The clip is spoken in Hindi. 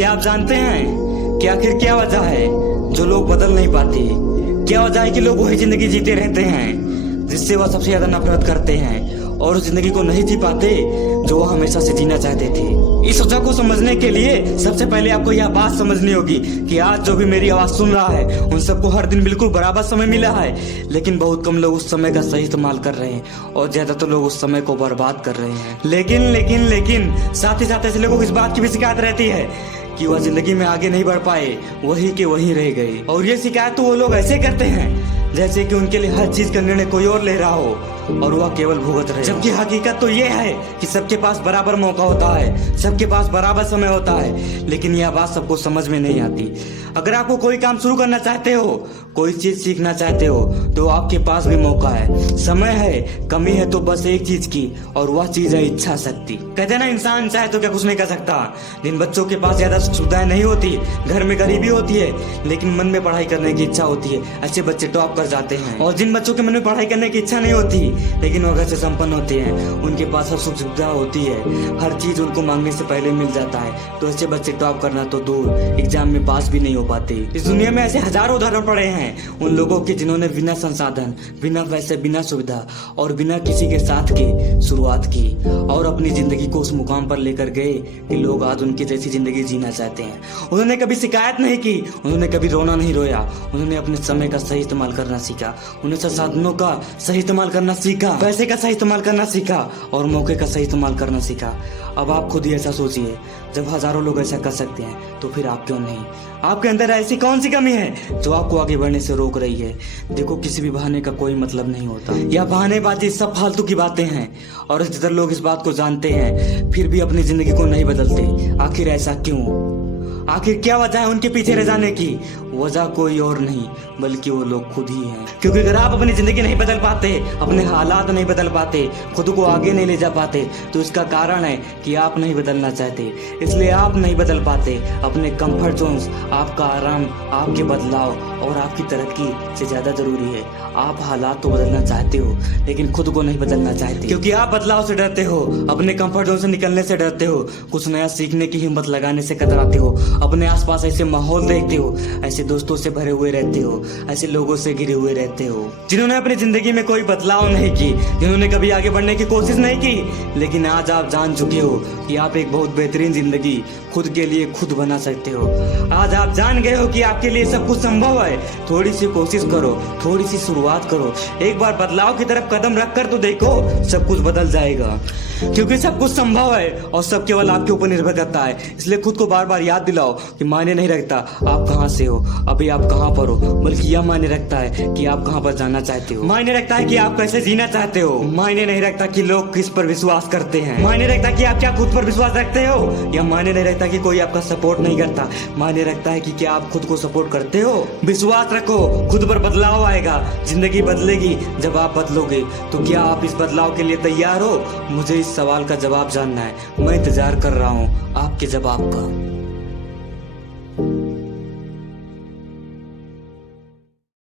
क्या आप जानते हैं कि आखिर क्या वजह है जो लोग बदल नहीं पाते? क्या वजह है कि लोग वही जिंदगी जीते रहते हैं जिससे वह सबसे ज्यादा नफरत करते हैं और उस जिंदगी को नहीं जी पाते जो वह हमेशा से जीना चाहते थे? इस वजह को समझने के लिए सबसे पहले आपको यह बात समझनी होगी कि आज जो भी मेरी आवाज सुन रहा है उन सबको हर दिन बिल्कुल बराबर समय मिला है, लेकिन बहुत कम लोग उस समय का सही इस्तेमाल कर रहे हैं और ज्यादातर लोग उस समय को बर्बाद कर रहे हैं। लेकिन साथ ही साथ ऐसे लोगों को इस बात की भी शिकायत रहती है कि वह जिंदगी में आगे नहीं बढ़ पाए, वही के वहीं रह गए। और ये शिकायत तो वो लोग ऐसे करते हैं जैसे कि उनके लिए हर चीज का निर्णय कोई और ले रहा हो और वह केवल भुगत रहे। जबकि हकीकत तो ये है कि सबके पास बराबर मौका होता है, सबके पास बराबर समय होता है, लेकिन यह बात सबको समझ में नहीं आती। अगर आपको कोई काम शुरू करना चाहते हो, कोई चीज सीखना चाहते हो, तो आपके पास भी मौका है, समय है। कमी है तो बस एक चीज की, और वह चीज है इच्छा शक्ति। कहते हैं ना, इंसान चाहे तो क्या कुछ नहीं कर सकता। जिन बच्चों के पास ज्यादा सुविधाएं नहीं होती, घर में गरीबी होती है, लेकिन मन में पढ़ाई करने की इच्छा होती है, अच्छे बच्चे टॉप कर जाते हैं। और जिन बच्चों के मन में पढ़ाई करने की इच्छा नहीं होती लेकिन वो घर से संपन्न होते हैं, उनके पास हर सुख सुविधा होती है, हर चीज उनको मांगने से पहले मिल जाता है, तो ऐसे बच्चे टॉप करना तो दूर, एग्जाम में पास भी नहीं हो पाते। इस दुनिया में ऐसे हजारों उदाहरण पड़े हैं उन लोगों के जिन्होंने बिना संसाधन, बिना पैसे, बिना सुविधा और बिना किसी के साथ के शुरुआत की और अपनी जिंदगी को उस मुकाम पर लेकर गए कि लोग आज उनकी जैसी जिंदगी जीना चाहते हैं। उन्होंने कभी शिकायत नहीं की, उन्होंने कभी रोना नहीं रोया, उन्होंने अपने समय का सही इस्तेमाल करना सीखा, उन्होंने संसाधनों का सही इस्तेमाल करना सीखा, पैसे का सही इस्तेमाल करना सीखा और मौके का सही इस्तेमाल करना सीखा। अब आप खुद ही ऐसा सोचिए, जब हजारों लोग ऐसा कर सकते हैं तो फिर आप क्यों नहीं? आपके अंदर ऐसी कौन सी कमी है जो आपको आगे बढ़ने से रोक रही है? देखो, किसी भी बहाने का कोई मतलब नहीं होता, या बहानेबाजी सब फालतू की बातें हैं और ज्यादातर लोग इस बात को जानते हैं फिर भी अपनी जिंदगी को नहीं बदलते। आखिर ऐसा क्यों? आखिर क्या वजह है उनके पीछे रह जाने की? वजह कोई और नहीं बल्कि वो लोग खुद ही हैं। क्योंकि अगर आप अपनी जिंदगी नहीं बदल पाते, अपने हालात नहीं बदल पाते, खुद को आगे नहीं ले जा पाते, तो इसका कारण है कि आप नहीं बदलना चाहते। इसलिए आप नहीं बदल पाते। अपने कंफर्ट जोन्स, आपका आराम, आपके बदलाव और आपकी तरक्की से ज्यादा जरूरी है। आप हालात तो बदलना चाहते हो लेकिन खुद को नहीं बदलना चाहते, क्योंकि आप बदलाव से डरते हो, अपने कंफर्ट जोन से निकलने से डरते हो, कुछ नया सीखने की हिम्मत लगाने से कतराते हो, अपने आसपास ऐसे माहौल देखते हो, ऐसे दोस्तों से भरे हुए रहते हो, ऐसे लोगों से घिरे हुए रहते हो जिन्होंने अपनी जिंदगी में कोई बदलाव नहीं की, जिन्होंने कभी आगे बढ़ने की कोशिश नहीं की। लेकिन आज आप जान चुके हो कि आप एक बहुत बेहतरीन जिंदगी खुद के लिए खुद बना सकते हो। आज आप जान गए हो कि आपके लिए सब कुछ संभव है। थोड़ी सी कोशिश करो, थोड़ी सी शुरुआत करो, एक बार बदलाव की तरफ कदम रखकर तो देखो, सब कुछ बदल जाएगा। क्योंकि सब कुछ संभव है और सब केवल आपके ऊपर निर्भर करता है। इसलिए खुद को बार बार याद दिलाओ कि मायने नहीं रखता आप कहाँ से हो, अभी आप कहाँ पर हो, बल्कि यह मायने रखता है कि आप कहाँ पर जाना चाहते हो। मायने रखता है कि आप कैसे जीना चाहते हो। मायने नहीं रखता कि लोग किस पर विश्वास करते हैं। मायने रखता है कि आप क्या खुद पर विश्वास रखते हो। या मायने नहीं रखता कि कोई आपका सपोर्ट नहीं करता। मायने रखता है कि क्या आप खुद को सपोर्ट करते हो। विश्वास रखो, खुद पर बदलाव आएगा, जिंदगी बदलेगी जब आप बदलोगे। तो क्या आप इस बदलाव के लिए तैयार हो? मुझे इस सवाल का जवाब जानना है। मैं इंतजार कर रहा हूँ आपके जवाब का।